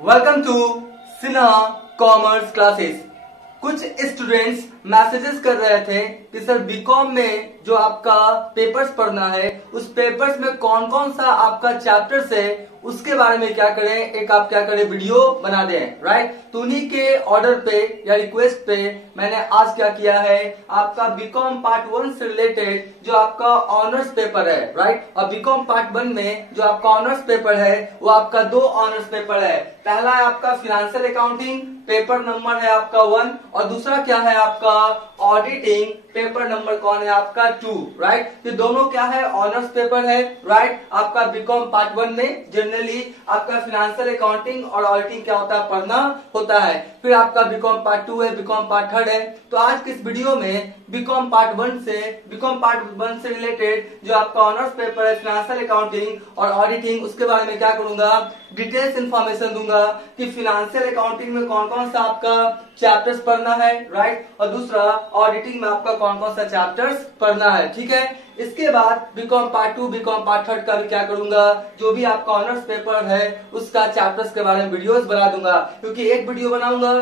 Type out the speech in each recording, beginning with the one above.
Welcome to Sinha commerce classes. कुछ students messages कर रहे थे कि सर बीकॉम में जो आपका पेपर्स पढ़ना है उस पेपर्स में कौन कौन सा आपका चैप्टर्स है उसके बारे में क्या करें, एक आप क्या करें वीडियो बना दें, राइट। तो उन्हीं के ऑर्डर पे या रिक्वेस्ट पे मैंने आज क्या किया है, आपका बीकॉम पार्ट 1 से रिलेटेड जो आपका ऑनर्स पेपर है, राइट। और बीकॉम पार्ट 1 में जो आपका ऑनर्स पेपर है वो आपका 2 ऑनर्स पेपर है। पहला है आपका फाइनेंशियल अकाउंटिंग, पेपर नंबर है आपका 1, और दूसरा क्या है आपका ऑडिटिंग, पेपर नंबर कौन है आपका 2, राइट। ये दोनों क्या है ऑनर्स पेपर है, राइट। आपका बीकॉम पार्ट 1 में जनरली आपका फाइनेंशियल अकाउंटिंग और ऑडिटिंग क्या होता है पढ़ना होता है। फिर आपका बीकॉम पार्ट 2 है, बीकॉम पार्ट 3 है। तो आज के इस वीडियो में बीकॉम पार्ट 1 से रिलेटेड जो आपका ऑनर्स पेपर है फाइनेंशियल अकाउंटिंग और ऑडिटिंग उसके बारे में क्या करूंगा, डिटेल्स इंफॉर्मेशन दूंगा कि फाइनेंशियल अकाउंटिंग में कौन कौन सा आपका चैप्टर्स पढ़ना है, राइट। और दूसरा ऑडिटिंग में आपका कौन कौन सा चैप्टर्स पढ़ना है, ठीक है। इसके बाद बीकॉम पार्ट 2, बीकॉम पार्ट 3 का भी क्या करूंगा, जो भी आपका ऑनर्स पेपर है उसका चैप्टर्स के बारे में वीडियोस बना दूंगा, क्योंकि एक वीडियो बनाऊंगा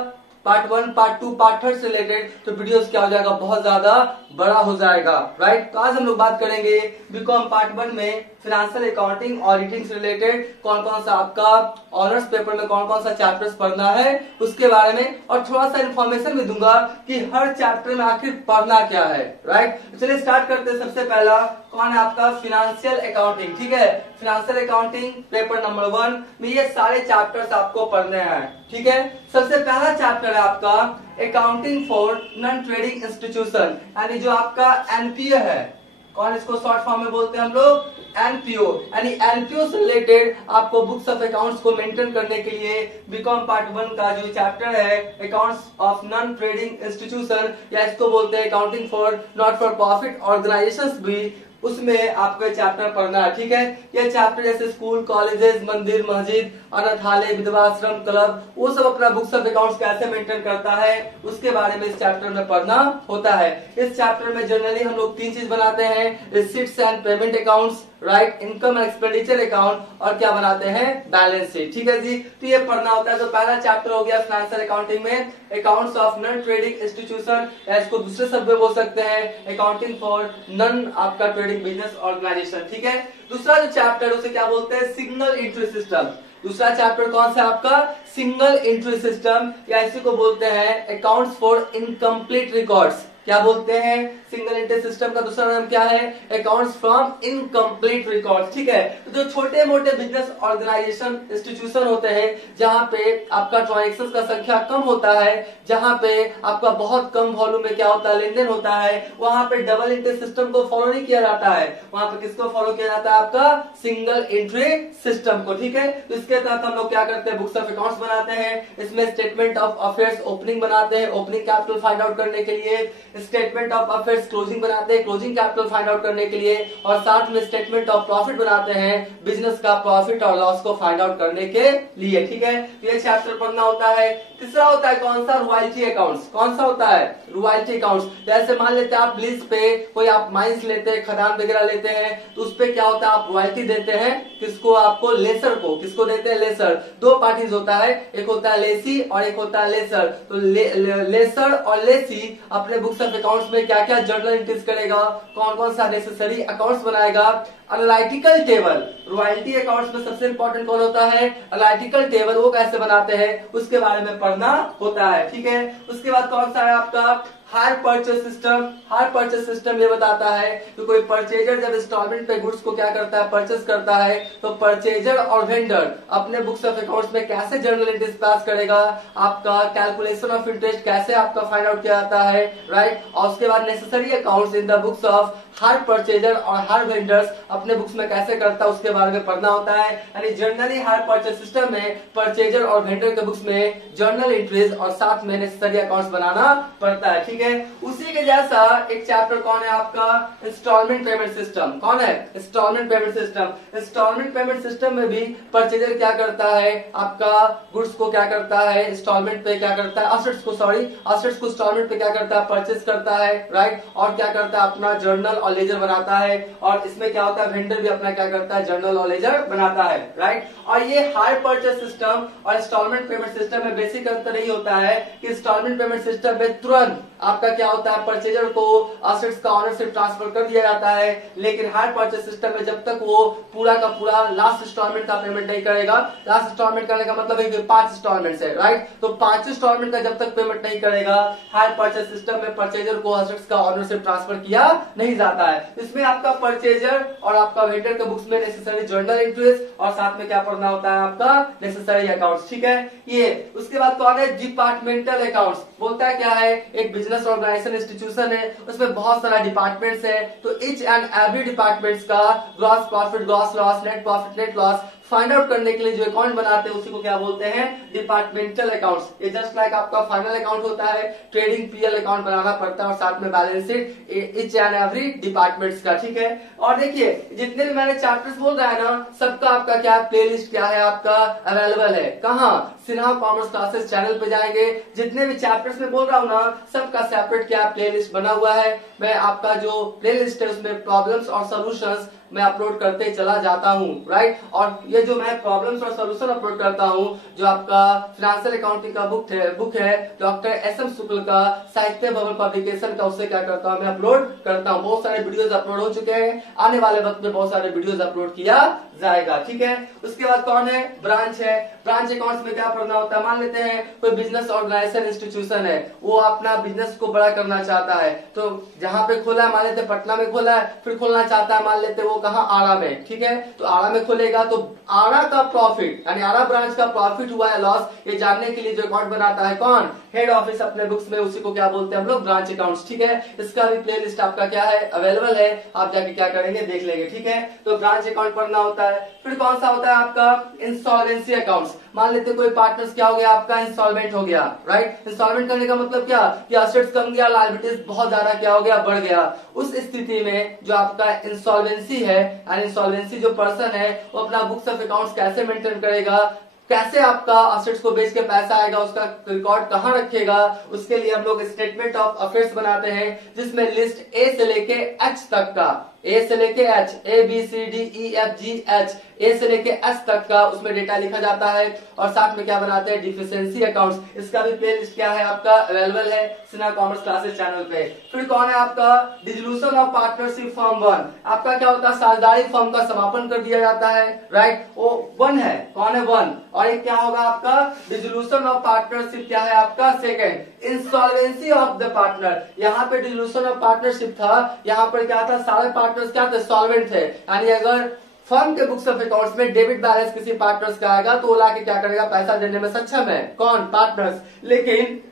पार्ट 1, पार्ट 2, पार्ट 3 से रिलेटेड तो वीडियोस क्या हो जाएगा, बहुत ज्यादा बड़ा हो जाएगा, राइट। तो आज हम लोग बात करेंगे बीकॉम पार्ट 1 में फाइनेंशियल अकाउंटिंग ऑडिटिंग से रिलेटेड कौन कौन सा आपका ऑनर्स पेपर में कौन कौन सा चैप्टर्स पढ़ना है उसके बारे में, और थोड़ा सा इन्फॉर्मेशन भी दूंगा कि हर चैप्टर में आखिर पढ़ना क्या है, राइट। चलिए स्टार्ट करते हैं। सबसे पहला कौन है आपका फाइनेंशियल अकाउंटिंग, ठीक है। फाइनेंशियल अकाउंटिंग पेपर नंबर 1 में ये सारे चैप्टर्स आपको पढ़ने हैं, ठीक है। सबसे पहला चैप्टर है आपका accounting for non trading institution, यानी जो आपका एनपीओ है, कौन इसको शॉर्ट फॉर्म में बोलते हैं हम लोग एनपीओ, यानी एनपीओ से रिलेटेड आपको बुक्स ऑफ अकाउंट्स को मेंटेन करने के लिए बीकॉम पार्ट 1 का जो चैप्टर है accounts of non trading institution, या इसको बोलते हैं accounting for not for profit organisations भी, उसमें आपको चैप्टर पढ़ना है, ठीक है। ये चैप्टर जैसे स्कूल, कॉलेजेस, मंदिर, मस्जिद, अनाथालय, विधवा आश्रम, क्लब, वो सब अपना बुक्स ऑफ अकाउंट्स कैसे मेंटेन करता है उसके बारे में इस चैप्टर में पढ़ना होता है। इस चैप्टर में जनरली हम लोग 3 चीज बनाते हैं, receipts and payment accounts, right, income and expenditure account, और क्या बनाते हैं बैलेंस शीट, ठीक है जी। तो ये पढ़ना होता है। तो पहला चैप्टर हो गया फाइनेंशियल अकाउंटिंग में accounts of non trading institution, या इसको दूसरे शब्द में बोल सकते हैं अकाउंटिंग फॉर नॉन आपका ट्रेडिंग बिजनेस ऑर्गेनाइजेशन, ठीक है। दूसरा जो चैप्टर उसे क्या बोलते हैं सिंगल एंट्री सिस्टम। दूसरा चैप्टर कौन सा आपका सिंगल एंट्री सिस्टम, या इसी को बोलते हैं अकाउंट्स फॉर इनकम्प्लीट रिकॉर्ड्स। क्या बोलते हैं सिंगल एंट्री सिस्टम का दूसरा नाम क्या है, अकाउंट्स फ्रॉम इनकम्प्लीट रिकॉर्ड्स, ठीक है। तो जो छोटे मोटे बिजनेस ऑर्गेनाइजेशन इंस्टीट्यूशन होते हैं जहां पे आपका ट्रांजैक्शन का संख्या कम होता है, जहां पे आपका बहुत कम वॉल्यूम में क्या होता है लेन देन होता है, वहां पे डबल एंट्री सिस्टम को फॉलो नहीं किया जाता है। वहां पे किसको फॉलो किया जाता है, आपका सिंगल एंट्री सिस्टम को, ठीक है। तो इसके तहत हम लोग क्या करते हैं, बुक्स ऑफ अकाउंट्स बनाते हैं, इसमें स्टेटमेंट ऑफ अफेयर्स ओपनिंग बनाते हैं, ओपनिंग कैपिटल फाइंड आउट करने के लिए, स्टेटमेंट ऑफ अफेयर्स क्लोजिंग बनाते हैं, क्लोजिंग कैपिटल फाइंड आउट करने के लिए, और साथ में स्टेटमेंट ऑफ प्रॉफिट बनाते हैं, बिजनेस का प्रॉफिट और लॉस को फाइंड आउट करने के लिए, ठीक है। ये चैप्टर पढ़ना होता है। तीसरा होता है कौन सा, रॉयल्टी अकाउंट्स। कौन सा होता है रॉयल्टी अकाउंट्स। जैसे मान लेते हैं आप लीज पे कोई आप माइंस लेते हैं, खदान वगैरह लेते हैं, तो उस पे क्या होता है आप रॉयल्टी देते हैं, किसको, आपको लेसर को, किसको देते हैं लेसर। 2 पार्टीज होता है, एक होता है लेसी और एक होता है लेसर। तो लेसर और लेसी अपने बुक्स ऑफ अकाउंट्स में क्या क्या जर्नल एंट्रीज करेगा, कौन कौन सा नेसेसरी अकाउंट्स बनाएगा। एनालिटिकल टेबल, रॉयल्टी अकाउंट्स में सबसे इंपॉर्टेंट कौन होता है एनालिटिकल टेबल, वो कैसे बनाते हैं उसके बारे में पढ़ना होता है, ठीक है। उसके बाद कौन सा है आपका higher purchase system. Hire purchase system ये बताता है कि कोई परचेजर जब इंस्टॉलमेंट पे गुड्स को क्या करता है परचेज करता है, तो परचेजर और वेंडर अपने बुक्स ऑफ अकाउंट्स में कैसे जर्नल एंट्रीज पास करेगा, आपका कैलकुलेशन ऑफ इंटरेस्ट कैसे आपका फाइंड आउट किया जाता है, राइट। और उसके बाद necessary accounts in the books of her purchaser और हर वेंडर्स अपने बुक्स में कैसे करता है उसके बारे में पढ़ना होता है। यानी जनरली हर परचेज सिस्टम में परचेजर और वेंडर के बुक्स में जर्नल एंट्रीज और साथ में नेसेसरी अकाउंट्स बनाना पड़ता है, ठीक है। उसी के जैसा एक चैप्टर कौन है आपका इंस्टॉलमेंट पेमेंट सिस्टम। कौन है instalment payment system. Instalment payment system में भी परचेजर क्या करता है, आपका गुड्स को क्या करता है इंस्टॉलमेंट पे क्या करता है, असेट्स को इंस्टॉलमेंट पे क्या करता है परचेज करता है, राइट। और क्या करता है अपना जर्नल और लेजर बनाता है। और इसमें क्या होता है वेंडर भी अपना क्या करता है, जर्नल और लेजर बनाता है, राइट। और ये हायर परचेस सिस्टम और इंस्टॉलमेंट पेमेंट सिस्टम में बेसिक अंतर यही होता है कि इंस्टॉलमेंट पेमेंट सिस्टम में तुरंत आपका क्या होता है, परचेजर को असेट्स का ऑनरशिप ट्रांसफर कर दिया जाता है, लेकिन हायर परचेस सिस्टम में जब तक वो पूरा का पूरा लास्ट इंस्टॉलमेंट का पेमेंट नहीं करेगा, लास्ट इंस्टॉलमेंट करने का मतलब है कि 5 इंस्टॉलमेंट है, राइट, तो 5 इंस्टॉलमेंट का जब तक पेमेंट नहीं करेगा, हायर परचेस सिस्टम में परचेजर को असेट्स का ऑनरशिप ट्रांसफर किया नहीं जाता है। इसमें आपका परचेजर और आपका वेंडर के बुक्स में नेसेसरी जर्नल एंट्रीज और साथ में क्या पढ़ना होता है, आपका नेसेसरी अकाउंट्स, ठीक है। ये उसके बाद कौन है, डिपार्टमेंटल अकाउंट्स, बोलता है क्या है, एक बिजनेस ऑर्गेनाइजेशन इंस्टीट्यूशन है, उसमें बहुत सारा डिपार्टमेंट्स है, तो ईच एंड एवरी डिपार्टमेंट्स का gross profit, gross loss, net profit, net loss find out करने के लिए जो अकाउंट बनाते हैं उसी को क्या बोलते हैं, डिपार्टमेंटल अकाउंट्स। ये जस्ट लाइक आपका फाइनल अकाउंट होता है, ट्रेडिंग पीएल अकाउंट बनाना पड़ता है और साथ में balance sheet each and every departments का, ठीक है। और देखिए जितने भी मैंने चैप्टर्स बोल रहा है ना, सबका आपका क्या प्लेलिस्ट क्या है, आपका अवेलेबल है कहाँ, सिन्हा कॉमर्स क्लासेस चैनल पे जाएंगे, जितने भी चैप्टर्स में बोल रहा हूँ ना, सबका सेपरेट क्या प्लेलिस्ट बना हुआ है। मैं आपका जो प्लेलिस्ट है उसमें प्रॉब्लम्स और सॉल्यूशंस मैं अपलोड करते चला जाता हूँ, राइट। और ये जो मैं प्रॉब्लम्स और सॉल्यूशन अपलोड करता हूँ, जो आपका फाइनेंशियल अकाउंटिंग का बुक है डॉक्टर एसएम शुक्ल का साहित्य भवन पब्लिकेशन का, उससे क्या करता हूँ, मैं अपलोड करता हूँ। बहुत सारे वीडियोस अपलोड हो चुके हैं, आने वाले वक्त में बहुत सारे वीडियोस अपलोड किया जाएगा, ठीक है। उसके बाद कौन है, ब्रांच है। ब्रांच अकाउंट्स में क्या पढ़ना होता है, मान लेते हैं कोई बिजनेस ऑर्गेनाइजेशन इंस्टीट्यूशन है, वो अपना बिजनेस को बड़ा करना चाहता है, तो जहां पे खोला है, मान लेते पटना में खोला है, फिर खोलना चाहता है, मान लेते वो कहा आरा में, ठीक है, तो आरा में खोलेगा, तो आरा का प्रॉफिट यानी आरा ब्रांच का प्रॉफिट हुआ है लॉस, ये जानने के लिए जो अकाउंट बनाता है कौन, हेड ऑफिस अपने बुक्स में, उसी को क्या बोलते हैं हम लोग, ब्रांच अकाउंट्स, ठीक है। इसका भी प्लेलिस्ट आपका क्या है, अवेलेबल है, आप जाके क्या करेंगे, देख लेंगे, ठीक है। तो ब्रांच अकाउंट पढ़ना होता है। फिर कौन सा होता है आपका, इंसॉल्वेंसी अकाउंट्स। मान लेते कोई पार्टनर्स क्या हो गया आपका, इंस्टॉलमेंट हो गया, राइट। इंस्टॉलमेंट करने का मतलब क्या, कि असेट्स कम गया, लायबिलिटीज बहुत ज्यादा क्या हो गया, बढ़ गया। उस स्थिति में जो आपका इंसॉल्वेंसी है, यानी इंसॉल्वेंसी जो पर्सन है वो अपना बुक्स ऑफ अकाउंट्स कैसे मेंटेन करेगा, कैसे आपका असेट्स को बेच के पैसा आएगा, उसका रिकॉर्ड कहाँ रखेगा, उसके लिए हम लोग स्टेटमेंट ऑफ अफेयर्स बनाते हैं, जिसमें लिस्ट ए से लेके एच तक का, ए से लेके H, A B C D E F G H, A से लेके एच तक का उसमें डेटा लिखा जाता है। और साथ में क्या बनाते हैं, डिफिशिएंसी अकाउंट्स। इसका भी प्लेलिस्ट क्या है आपका, अवेलेबल है सिन्हा कॉमर्स क्लासेस चैनल पे। फिर कौन है आपका, डिसोल्यूशन ऑफ पार्टनरशिप फॉर्म 1। आपका क्या होता है, साझेदारी फॉर्म का समापन कर दिया जाता है, राइट, वो 1 है, कौन है 1। और एक क्या होगा आपका, डिसोल्यूशन ऑफ पार्टनरशिप क्या है आपका, second. Insolvency of the partner, यहाँ पे डिसोल्यूशन ऑफ पार्टनरशिप था, यहाँ पर क्या था, सारे पार्टनर्स क्या थे, सॉल्वेंट थे, यानी अगर फर्म के बुक्स ऑफ अकाउंट्स में डेबिट बैलेंस किसी पार्टनर्स का आएगा तो वो लाके क्या करेगा, पैसा देने में सक्षम है, कौन, पार्टनर्स। लेकिन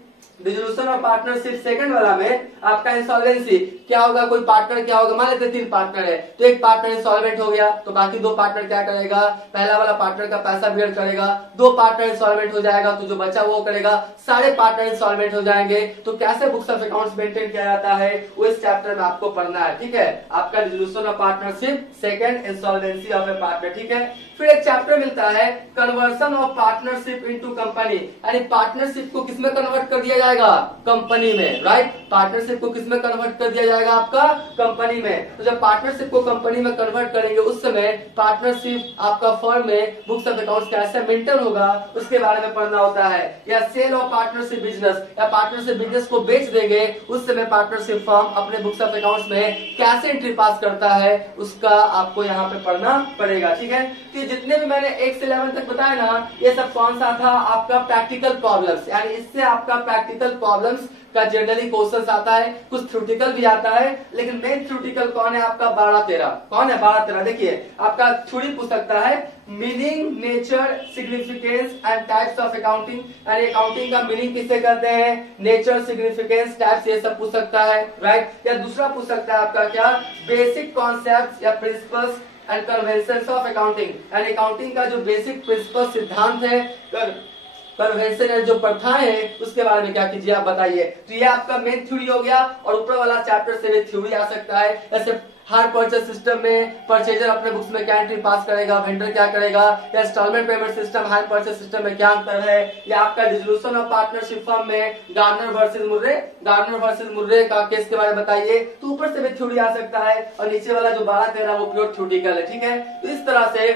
डिसोल्यूशन ऑफ पार्टनरशिप सेकंड वाला में आपका इंसॉल्वेंसी क्या होगा, कोई पार्टनर क्या होगा, मान लेते 3 पार्टनर है, तो एक पार्टनर इंसॉल्वेंट हो गया, तो बाकी 2 पार्टनर क्या करेगा, पहला वाला पार्टनर का पैसा बियर करेगा, 2 पार्टनर इंसॉल्वेंट हो जाएगा, तो जो बचा वो करेगा, सारे पार्टनर इंसॉल्वेंट हो जाएंगे। तो कैसे बुक्स ऑफ अकाउंट्स मेंटेन किया जाता है वो इस चैप्टर में आपको पढ़ना है, ठीक है। आपका dissolution of partnership second, insolvency of A partner, ठीक है। फिर एक चैप्टर मिलता है conversion of partnership into company, यानी पार्टनरशिप को किसमें कन्वर्ट कर दिया जाएगा, कंपनी में, राइट। पार्टनरशिप को किसमें कन्वर्ट कर दिया जाएगा आपका, कंपनी में। तो जब पार्टनरशिप को कंपनी में कन्वर्ट करेंगे उस समय पार्टनरशिप आपका फर्म में बुक्स ऑफ अकाउंट्स कैसे मेंटेन होगा उसके बारे में पढ़ना होता है। या सेल ऑफ पार्टनरशिप बिजनेस, या पार्टनरशिप बिजनेस को बेच देंगे उस समय पार्टनरशिप फर्म अपने बुक्स ऑफ अकाउंट्स में कैसे एंट्री पास करता है उसका आपको यहाँ पे पढ़ना पड़ेगा, ठीक है। तो जितने भी मैंने 1 से 11 तक बताया ना, ये सब कौन सा था आपका, प्रैक्टिकल प्रॉब्लम्स, यानी इससे आपका प्रैक्टिकल प्रॉब्लम्स का जनरली क्वेश्चन आता है, कुछ थ्योरेटिकल भी आता है, लेकिन मेन थ्योरेटिकल कौन है आपका, 12-13, कौन है 12-13। देखिए आपका थ्योरी पूछ सकता है meaning, nature, significance and types of accounting, यानी अकाउंटिंग का मीनिंग किससे करते हैं, नेचर, सिग्निफिकेंस, टाइप्स, ये सब पूछ सकता है, राइट। या दूसरा पूछ सकता है आपका क्या, बेसिक कॉन्सेप्ट या principles and conventions of accounting, यानी अकाउंटिंग का जो बेसिक प्रिंसिपल सिद्धांत है कन्वेंशन जो प्रथाएं हैं उसके बारे में क्या कीजिए आप बताइए। तो ये आपका मेन थ्योरी हो गया और ऊपर वाला चैप्टर से भी थ्योरी आ सकता है। ऐसे हायर परचेज सिस्टम में परचेजर अपने बुक्स में क्या एंट्री पास करेगा, वेंडर क्या करेगा, या instalment payment system hire purchase system में क्या अंतर है, या आपका डिसोल्यूशन ऑफ पार्टनरशिप फर्म में गार्डनर वर्सेस मुर्रे का केस के बारे में बताइए। तो ऊपर से भी थ्योरी आ सकता है और नीचे वाला जो 12-13 वो प्योर थ्योरिटिकल है। ठीक है, तो इस तरह से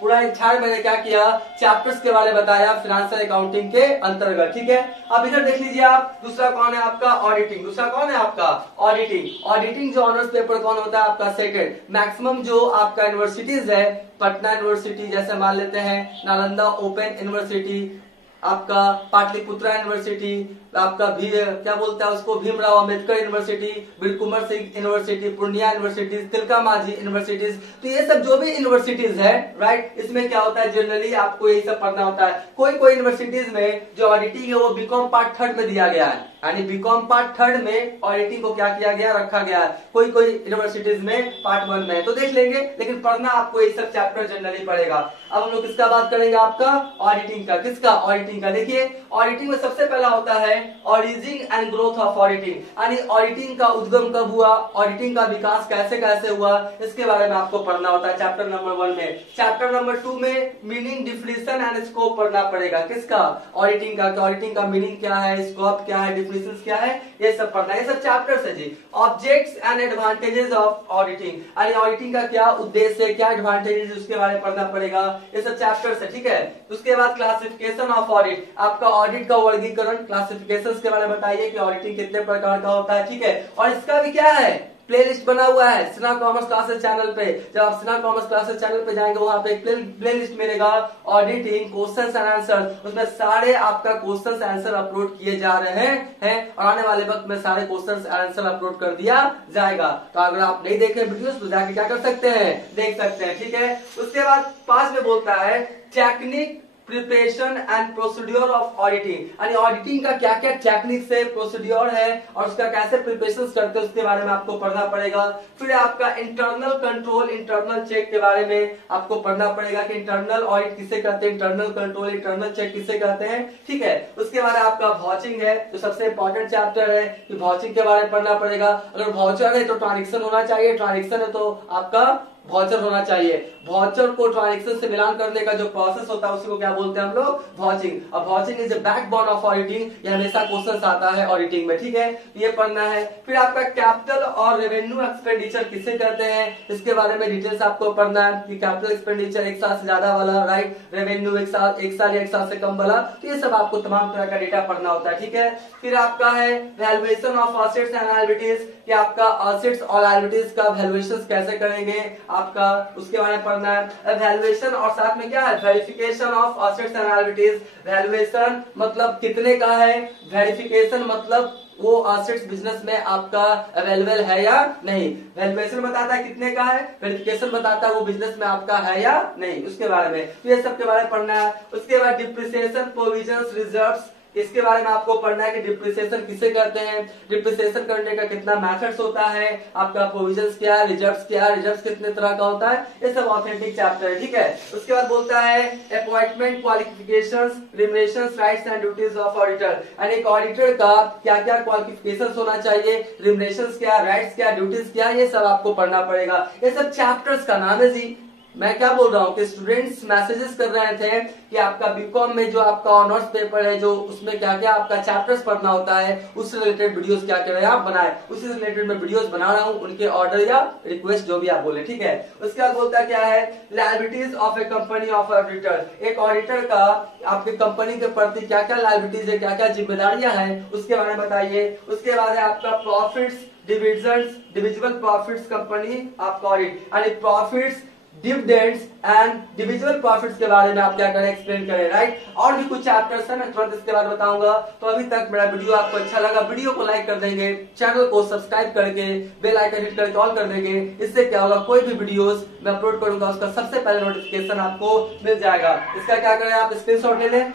पूरा इन 4 मैंने क्या किया, चैप्टर्स के बारे में बताया फाइनेंशियल अकाउंटिंग के अंतर्गत। ठीक है, अब इधर देख लीजिए आप, दूसरा कौन है आपका ऑडिटिंग। दूसरा कौन है आपका ऑडिटिंग जो ऑनर्स पेपर कौन होता है आपका सेकंड। मैक्सिमम जो आपका यूनिवर्सिटीज है, पटना यूनिवर्सिटी जैसे मान लेते हैं, नालंदा ओपन यूनिवर्सिटी, आपका पाटलिपुत्रा यूनिवर्सिटी, आपका भी क्या बोलता है उसको Bhimrao Ambedkar university, Veerkunwar Singh university, Purnia university, Tilka Manjhi universities. तो ये सब जो भी यूनिवर्सिटीज है राइट, इसमें क्या होता है जनरली आपको यही सब पढ़ना होता है। कोई यूनिवर्सिटीज में जो ऑडिटिंग है वो बीकॉम पार्ट 3 में दिया गया है, यानी बीकॉम पार्ट 3 में ऑडिटिंग को क्या किया गया, रखा गया है। कोई यूनिवर्सिटीज में पार्ट 1 में है, तो देख लेंगे, लेकिन पढ़ना आपको ये सब चैप्टर जनरली पड़ेगा। अब हम लोग किसका बात करेंगे, आपका ऑडिटिंग का। किसका, ऑडिटिंग का। देखिए ऑडिटिंग में सबसे पहला होता है origin and growth of auditing, यानी ऑडिटिंग का उद्गम कब हुआ, ऑडिटिंग का विकास कैसे कैसे हुआ, इसके बारे में आपको पढ़ना होता है चैप्टर नंबर 1 में। चैप्टर नंबर 2 में मीनिंग, डिफिनेशन एंड स्कोप पढ़ना पड़ेगा। किसका, ऑडिटिंग का। ऑडिटिंग का मीनिंग क्या है, स्कोप क्या है, डिफिनेशन क्या है, ये सब पढ़ना है। ये सब चैप्टर्स है जी। Objects and advantages of auditing, यानी ऑडिटिंग का क्या उद्देश्य है, क्या एडवांटेजेस उसके बारे में पढ़ना पड़ेगा, ये सब चैप्टर्स है। ठीक है, उसके बाद क्लासिफिकेशन ऑफ ऑडिट, आपका ऑडिट का वर्गीकरण, क्लासिफिकेशंस के बारे में बताइए कि ऑडिटिंग कितने प्रकार का होता है। ठीक है, और इसका भी क्या है प्लेलिस्ट बना हुआ है सिन्हा कॉमर्स क्लासेस चैनल पे। जब आप सिन्हा कॉमर्स क्लासेस चैनल पे जाएंगे वहां पे एक प्लेलिस्ट मिलेगा ऑडिटिंग क्वेश्चंस एंड आंसर, उसमें सारे आपका क्वेश्चंस आंसर अपलोड किए जा रहे हैं और आने वाले वक्त में सारे क्वेश्चंस आंसर अपलोड कर दिया जाएगा। तो अगर आप नहीं देखे वीडियोस तो जाके क्या कर सकते हैं, देख सकते हैं। ठीक है, उसके बाद 5 में बोलता है technique, preparation and procedure of auditing, यानी ऑडिटिंग का क्या क्या टेक्निक्स है, प्रोसीड्योर है और उसका कैसे प्रिपरेशन करते हैं उसके बारे में आपको पढ़ना पड़ेगा। फिर आपका इंटरनल कंट्रोल, इंटरनल चेक के बारे में आपको पढ़ना पड़ेगा कि इंटरनल ऑडिट किसे कहते हैं, इंटरनल कंट्रोल, इंटरनल चेक किसे कहते हैं। ठीक है, उसके बाद आपका वॉचिंग है जो सबसे इंपॉर्टेंट चैप्टर है कि वॉचिंग के बारे में पढ़ना पड़ेगा। अगर वॉचर है तो ट्रांजेक्शन होना चाहिए, ट्रांजेक्शन है तो आपका वॉचर होना चाहिए। वॉचर को ट्रांजेक्शन से मिलान करने का जो प्रोसेस होता है उसी को क्या बोलते हैं हम लोग, वॉचिंग। अब watching is the backbone of auditing, ये हमेशा क्वेश्चन आता है ऑडिटिंग में। ठीक है, ये पढ़ना है। फिर आपका कैपिटल और रेवेन्यू एक्सपेंडिचर किसे कहते हैं, इसके बारे में डिटेल्स आपको पढ़ना है कि कैपिटल एक्सपेंडिचर 1 साल से ज्यादा वाला, राइट, रेवेन्यू 1 साल या 1 साल से कम वाला, तो ये सब आपको तमाम तरह का डेटा पढ़ना होता है। ठीक है, फिर आपका है valuation of assets and liabilities, कि आपका एसेट्स और लायबिलिटीज का वैल्यूएशन कैसे करेंगे आपका, उसके बारे में पढ़ना है। वैल्यूएशन और साथ में क्या है, verification of assets and liabilities. Valuation मतलब कितने का है, वेरिफिकेशन मतलब वो एसेट्स बिजनेस में आपका अवेलेबल है या नहीं। वैल्यूएशन बताता है कितने का है, वेरिफिकेशन बताता है वो बिजनेस में आपका है या नहीं, उसके बारे में। तो ये सब के बारे में पढ़ना है। उसके बाद डिप्रिसिएशन, प्रोविजंस, रिजर्व्स, इसके बारे में आपको पढ़ना है कि डिप्रिसिएशन किसे कहते हैं, डिप्रिसिएशन करने का कितना मेथड्स होता है, आपका प्रोविजंस क्या है, रिजर्व्स क्या है, रिजर्व्स कितने तरह का होता है, ये सब ऑथेंटिक चैप्टर है। ठीक है, उसके बाद बोलता है appointment, qualifications, remunerations, rights and duties of auditor, यानी एक ऑडिटर का क्या क्या क्वालिफिकेशंस होना चाहिए, रिमुनरेशंस क्या, राइट्स क्या, ड्यूटीज क्या, ये सब आपको पढ़ना पड़ेगा। ये सब चैप्टर्स का नाम है जी। मैं क्या बोल रहा हूँ कि स्टूडेंट्स मैसेजेस कर रहे थे कि आपका बीकॉम में जो आपका ऑनर्स पेपर है जो उसमें क्या क्या आपका चैप्टर्स पढ़ना होता है उससे रिलेटेड वीडियोस क्या क्या आप बनाए, उसी से रिलेटेड मैं वीडियोस बना रहा हूँ, उनके ऑर्डर या रिक्वेस्ट जो भी आप बोले। ठीक है, उसके बाद बोलता क्या है, liabilities of A company of auditor, एक ऑडिटर का आपकी कंपनी के प्रति क्या क्या लायबिलिटीज है, क्या क्या जिम्मेदारियां हैं, उसके बारे में बताइए। उसके बाद है आपका प्रॉफिट्स, डिविजिबल प्रॉफिट्स कंपनी आपका ऑडिट, यानी profits, dividends and divisible profits के बारे में आप क्या करें, एक्सप्लेन करें, राइट। और भी कुछ चैप्टर्स है, मैं तुरंत इसके बारे में बताऊंगा। तो अभी तक मेरा वीडियो आपको अच्छा लगा, वीडियो को लाइक कर देंगे, चैनल को सब्सक्राइब करके बेल आइकन हिट करके ऑल कर देंगे। इससे क्या होगा, कोई भी वीडियोस मैं अपलोड करूंगा उसका सबसे पहले नोटिफिकेशन आपको मिल जाएगा। इसका क्या करें, आप स्क्रीनशॉट ले लें।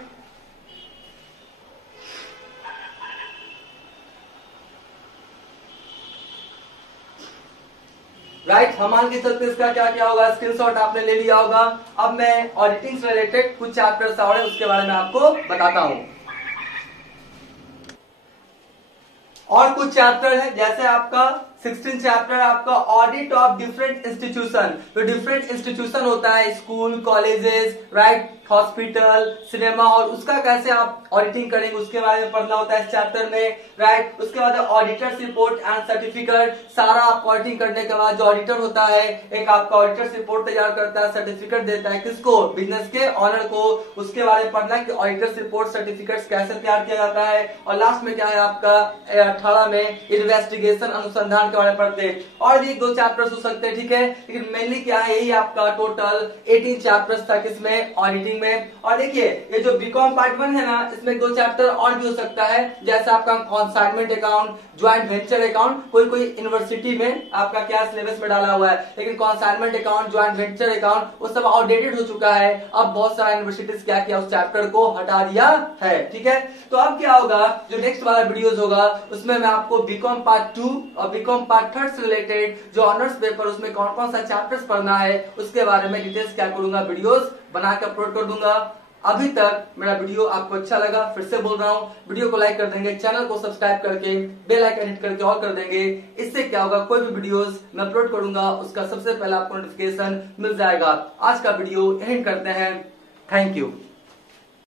राइट, हम मान के चलते इसका क्या क्या होगा, स्क्रीनशॉट आपने ले लिया होगा। अब मैं ऑडिटिंग से रिलेटेड कुछ चैप्टर्स और उसके बारे में आपको बताता हूं। और कुछ चैप्टर है, जैसे आपका 16 चैप्टर आपका ऑडिट ऑफ डिफरेंट इंस्टीट्यूशन। तो डिफरेंट इंस्टीट्यूशन होता है, school, colleges, right, hospital, cinema, और उसका कैसे आप ऑडिटिंग करेंगे उसके बारे में पढ़ना होता है इस चैप्टर में, राइट। उसके बाद ऑडिटर्स रिपोर्ट एंड सर्टिफिकेट, सारा आप ऑडिटिंग करने के बाद जो ऑडिटर होता है एक आपका ऑडिटर्स रिपोर्ट तैयार करता है, सर्टिफिकेट देता है किसको, बिजनेस के ऑनर को। उसके बारे में पढ़ना है कि ऑडिटर्स रिपोर्ट सर्टिफिकेट कैसे तैयार किया जाता है। और लास्ट में क्या है आपका 18 में इन्वेस्टिगेशन, अनुसंधान के बारे में पढ़ते हैं। और भी 2 चैप्टर्स हो सकते हैं, ठीक है, लेकिन मेनली क्या है, यही आपका टोटल 18 चैप्टर्स था किसमें, ऑडिटिंग में। और देखिए ये जो बीकॉम पार्ट 1 है ना, इसमें 2 चैप्टर और भी हो सकता है, जैसे आपका consignment account, joint venture account. कोई कोई यूनिवर्सिटी में आपका क्या सिलेबस में डाला हुआ है, लेकिन consignment account, joint venture account वो सब आउटडेटेड हो चुका है। अब बहुत सारा यूनिवर्सिटीज क्या किया, उस चैप्टर को हटा दिया है, ठीक है। तो अब क्या होगा, जो नेक्स्ट वाला वीडियोस होगा उसमें मैं आपको बीकॉम पार्ट 2 और बीकॉम पार्ट 3 से रिलेटेड जो ऑनर्स पेपर उसमें कौन कौन सा चैप्टर्स पढ़ना है उसके बारे में डिटेल्स क्या करूंगा, वीडियोस बना के अपलोड कर दूंगा। अभी तक मेरा वीडियो आपको अच्छा लगा, फिर से बोल रहा हूं, वीडियो को लाइक कर देंगे, चैनल को सब्सक्राइब करके बेल आइकन हिट करके ऑल कर देंगे। इससे क्या होगा, कोई भी वीडियोस मैं अपलोड करूंगा उसका सबसे पहले आपको नोटिफिकेशन मिल जाएगा। आज का वीडियो एंड करते हैं, थैंक यू।